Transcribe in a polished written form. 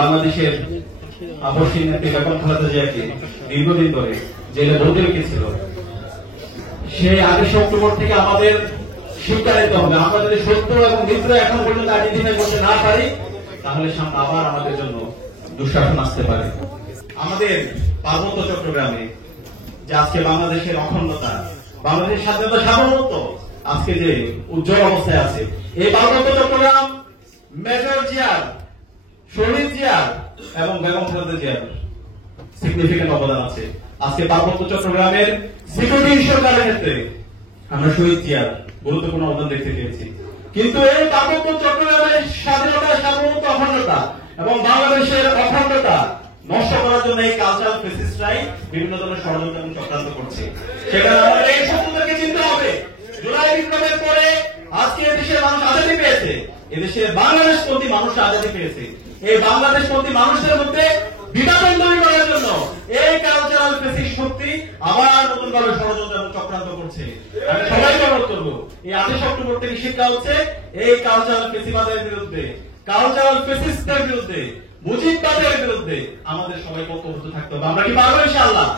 বাংলাদেশের আপসহীন নেত্রী বেগম খালেদা জিয়াকে দীর্ঘদিন ধরে জেলে বন্দী রেখেছিল, সেই 28 অক্টোবর থেকে আমাদের শিক্ষা নিতে হবে। আমরা যদি সত্য এবং মিত্র এখন পর্যন্ত আইডেন্টিফাই করতে না পারি, তাহলে সামনে আবার আমাদের জন্য দুঃশাসন আসতে পারে। আমাদের পার্বত্য চট্টগ্রামে যে আজকে বাংলাদেশের অখণ্ডতা, বাংলাদেশের স্বাধীনতা সার্বভৌমত্ব আজকে যে উজ্জ্বল অবস্থায় আছে, এই পার্বত্য চট্টগ্রাম মেজর জিয়ার, শহীদ জিয়ার এবং বেগম খালেদা জিয়ার সিগনিফিকেন্ট অবদান আছে। আজকে পার্বত্য চট্টগ্রামের সিকিউরিটি ইস্যুর ক্ষেত্রে আমরা শহীদ জিয়ার গুরুত্বপূর্ণ অবদান দেখতে পেয়েছি। কিন্তু এই পার্বত্য চট্টগ্রামের স্বাধীনতা, সার্বভৌমত্ব, অখণ্ডতা এবং বাংলাদেশের অখণ্ডতা নষ্ট করার জন্য এই কালচারাল ফেসিস্টরাই বিভিন্ন ধরনের ষড়যন্ত্র এবং চক্রান্ত করছে। সেখানে আমাদের এই শত্রুতাকে চিনতে হবে। জুলাই বিপ্লবের পরে আজকে এদেশের মানুষ আজাদী পেয়েছে, এদেশের বাংলাদেশপন্থী মানুষ আজাদী পেয়েছে। এই বাংলাদেশপন্থী মানুষদের মধ্যে বিভাজন তৈরি করার জন্য এই কালচারাল ফেসিস্ট শক্তি আবার নতুন ভাবে ষড়যন্ত্র এবং চক্রান্ত করছে। আমি সবাইকে অনুরোধ করবো, এই 28 অক্টোবর থেকে শিক্ষা হচ্ছে এই কালচারাল ফেসিবাদের বিরুদ্ধে, কালচারাল ফেসিস্টদের বিরুদ্ধে, মুজিববাদের বিরুদ্ধে আমাদের সবাই ঐক্যবদ্ধ থাকতে হবে। আমরা কি পারবো ইনশাআল্লাহ?